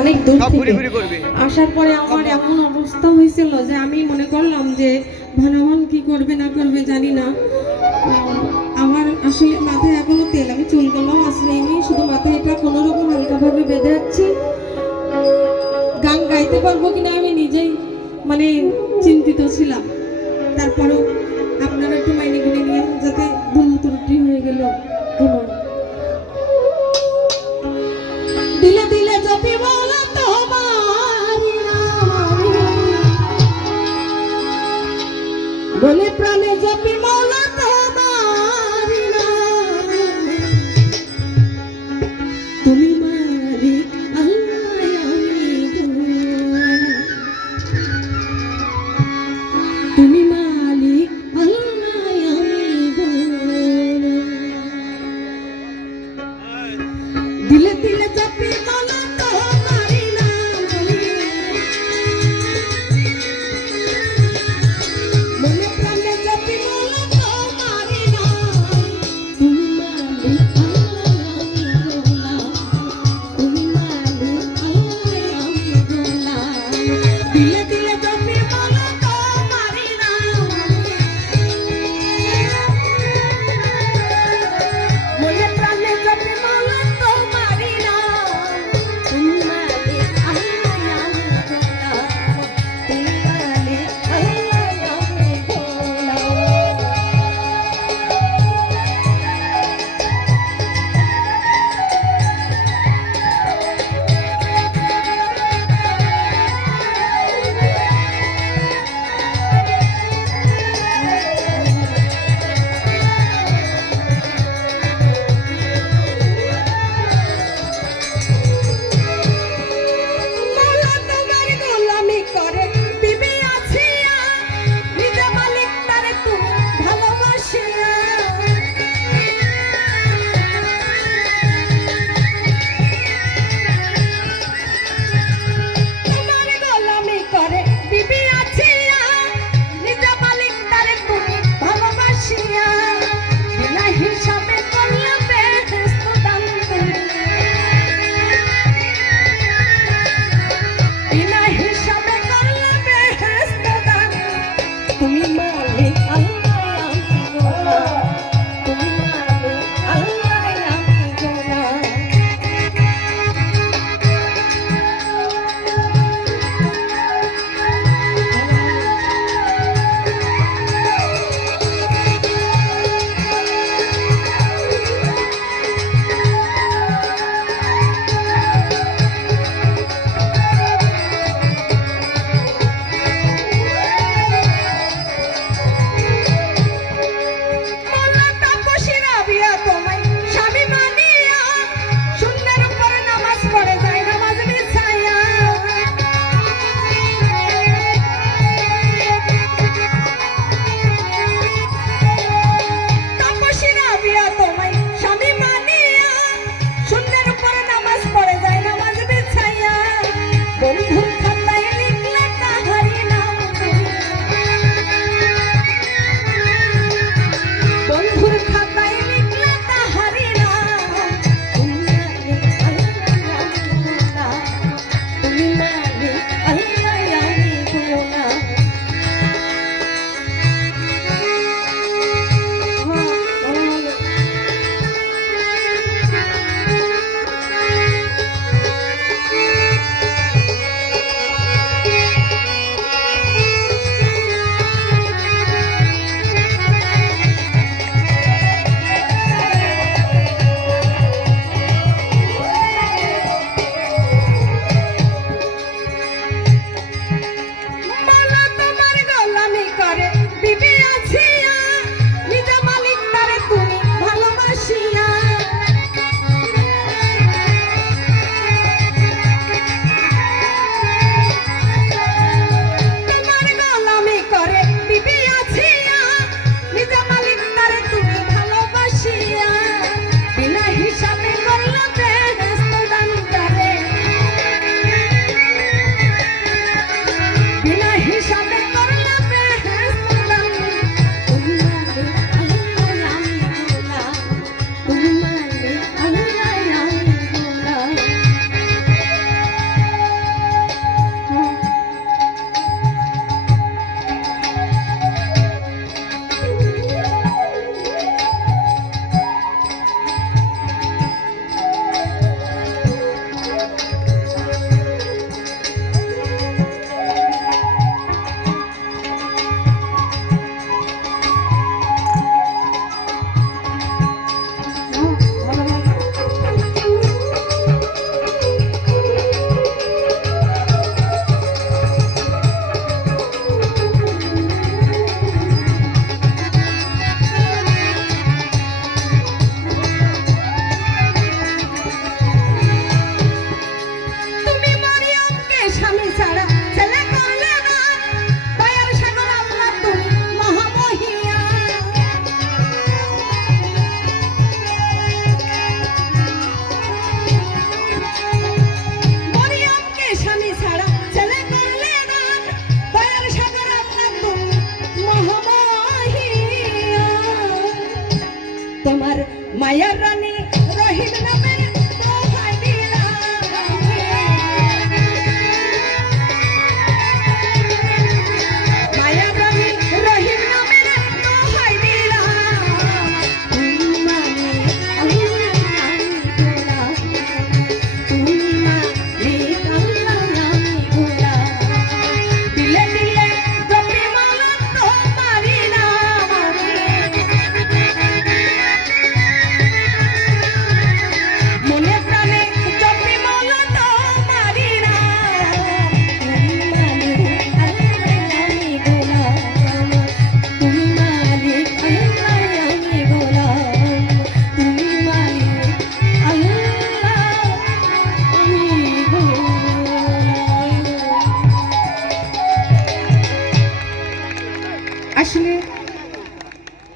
অনেক দূর থেকে আসার পরে আমার এমন অবস্থা হয়েছিল যে আমি মনে করলাম যে ভগবান কি করবে না করবে জানি না। আমার আসলে মাথায় এখনো তেল, আমি চুলগুলো আশ্রয়নি, শুধু মাথায় এটা কোনো রকম হালকাভাবে বেঁধে যাচ্ছি। গান গাইতে পারবো কিনা আমি নিজেই মানে চিন্তিত ছিলাম। তারপরেও আপনারা একটু মাইনে গুনে নিয়ে যাতে ভুল ত্রুটি হয়ে গেল। দিলে দিলে জপি বলা তোমার বলে প্রাণে জপি মৌলা তোমার তুমি মালিক আল্লাহ আমি তুমি মালিক আল্লাহ আমি আসলে